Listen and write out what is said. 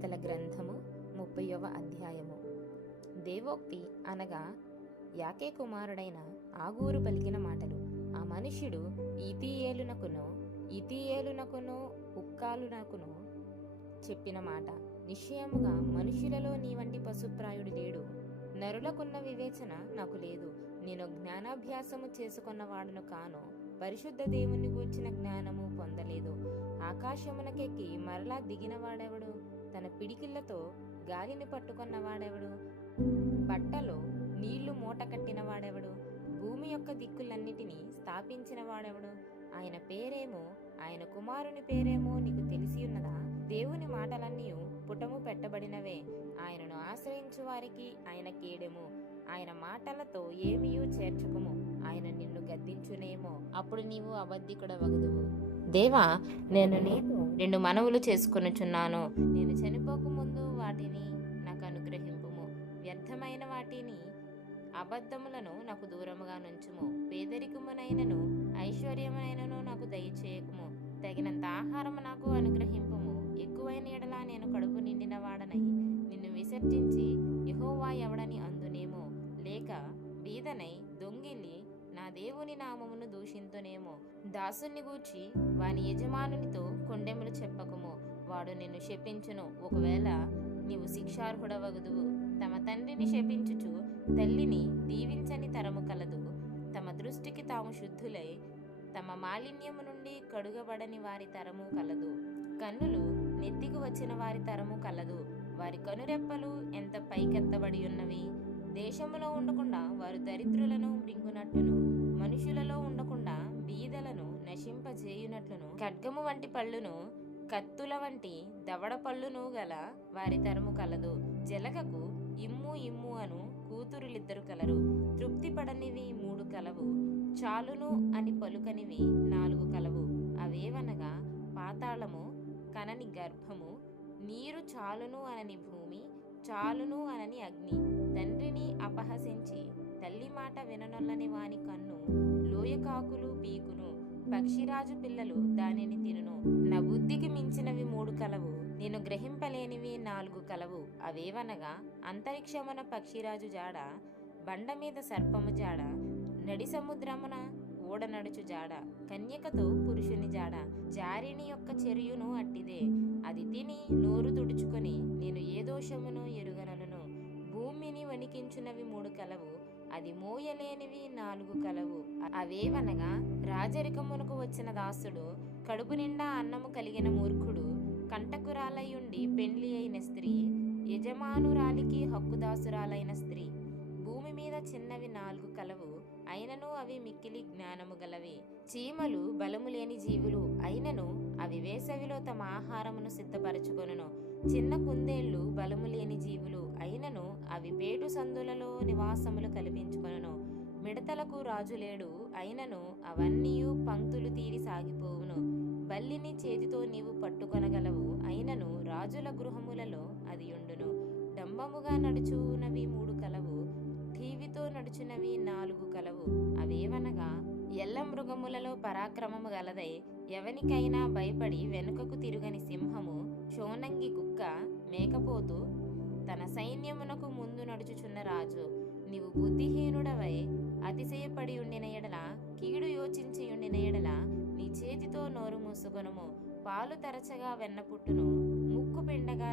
సామెతల గ్రంథము ముప్పయవ అధ్యాయము. దేవోక్తి అనగా యాకే కుమారుడైన ఆగూరు పలికిన మాటలు. ఆ మనుష్యుడు ఈతీయేలునకును ఈతీయేలునకును ఉక్కాలునకును చెప్పిన మాట. నిశ్చయముగా మనుషులలో నీ వంటి పశుప్రాయుడు లేడు. నరులకున్న వివేచన నాకు లేదు. నేను జ్ఞానాభ్యాసము చేసుకున్న వాడును కాను పరిశుద్ధ దేవుని గూర్చిన జ్ఞానము పొందలేదు. ఆకాశమునకెక్కి మరలా దిగినవాడెవడు? తన పిడికిళ్ళతో గాలిని పట్టుకున్న వాడెవడు బట్టలో నీళ్ళు మూట కట్టినవాడెవడు? భూమి యొక్క దిక్కులన్నిటినీ స్థాపించిన వాడెవడు ఆయన పేరేమో ఆయన కుమారుని పేరేమో నీకు తెలిసి ఉన్నదా దేవుని మాటలన్నీ పుటము పెట్టబడినవే. ఆయనను ఆశ్రయించు వారికి ఆయన కేడెము. ఆయన మాటలతో ఏమీయూ చేర్చకుము. ఆయన నిన్ను గద్దించునేమో. అప్పుడు నీవు అబద్ధికుడవగదువు. దేవా నేను నీతో రెండు మనవులు చేసుకొనుచున్నాను. నేను చనిపోక ముందు వాటిని నాకు అనుగ్రహింపుము. వ్యర్థమైన వాటిని అబద్ధములను నాకు దూరముగా నుంచుము. పేదరికమునైనను ఐశ్వర్యమునైనను నాకు దయచేయకుము. తగినంత ఆహారము నాకు అనుగ్రహింపుము. ఎక్కువైన ఎడల బీదనై దొంగిలి నా దేవుని నామమును దూషింతునేమో. దాసుని గూర్చి వాని యజమానునితో కొండెములు చెప్పకుము. వాడు నిన్ను శపించును. ఒకవేళ నీవు శిక్షార్హుడవగదువు. తమ తండ్రిని శపించుచు తల్లిని దీవించని తరము కలదు. తమ దృష్టికి తాము శుద్ధులై తమ మాలిన్యము నుండి కడుగబడని వారి తరము కలదు. కన్నులు నెత్తికి వచ్చిన వారి తరము కలదు. వారి కనురెప్పలు ఎంత పైకెత్తబడి ఉన్నవి? దేశములో ఉండకుండా వారు దరిద్రులను మృంగునట్టును మనుషులలో ఉండకుండా బీదలను నశింపజేయునట్లును ఖడ్గము వంటి పళ్ళును కత్తుల వంటి దవడ పళ్ళును గల వారి తరము కలదు. జలగకు ఇమ్ము ఇమ్ము అను కూతురులిద్దరు కలరు. తృప్తి పడనివి మూడు కలవు. చాలును అని పలుకనివి నాలుగు కలవు. అవేవనగా పాతాళము కనని గర్భము నీరు చాలును అనని భూమి చాలును అనని అగ్ని. తండ్రిని అపహసించి తల్లి మాట విననొల్లని వాని కన్ను లోయకాకులు పీకును. పక్షిరాజు పిల్లలు దానిని తినును. నా బుద్ధికి మించినవి మూడు కలవు. నేను గ్రహింపలేనివి నాలుగు కలవు. అవేవనగా అంతరిక్షమున పక్షిరాజు జాడ బండ మీద సర్పము జాడ నడి సముద్రమున ఓడనడుచు జాడ కన్యకతో పురుషుని జాడ. జారిని యొక్క చెరియును అట్టిదే. అది తిని నోరు తుడుచుకొని నేను ఏ దోషమును ఎరుగనలను? భూమిని వణికించునవి మూడు కలవు అది మోయలేనివి నాలుగు కలవు. అవేవనగా రాజరికమునకు వచ్చిన దాసుడు కడుపు నిండా అన్నము కలిగిన మూర్ఖుడు కంటకురాలయుండి పెండ్లి అయిన స్త్రీ యజమానురాలికి హక్కుదాసురాలైన స్త్రీ. చిన్నవి నాలుగు కలవు అయినను అవి మిక్కిలి జ్ఞానము గలవి. చీమలు బలము లేని జీవులు అయినను అవి వేసవిలో తమ ఆహారమును సిద్ధపరచుకొనును. చిన్న కుందేళ్ళు బలము లేని జీవులు అయినను అవి పేటు సందులలో నివాసములు కల్పించుకొనును. మిడతలకు రాజు లేడు అయినను అవన్నీ పంక్తులు తీరి సాగిపోవును. బల్లిని చేతితో నీవు పట్టుకొనగలవు అయినను రాజుల గృహములలో అది ఉండును డంబముగా నడుచునవి మూడు కలవు ఠీవితో నడుచునవి నాలుగు కలవు. అవేవనగా ఎల్ల మృగములలో పరాక్రమము గలదై ఎవనికైనా భయపడి వెనుకకు తిరుగని సింహము షోనంగి కుక్క మేకపోతు తన సైన్యమునకు ముందు నడుచుచున్న రాజు నీవు బుద్ధిహీనుడవై అతిశయపడి ఉండిన ఎడల కీడు యోచించి ఉండిన ఎడల నీ చేతితో నోరు మూసుకొనుము. పాలు తరచగా వెన్న పుట్టును ముక్కు పిండగా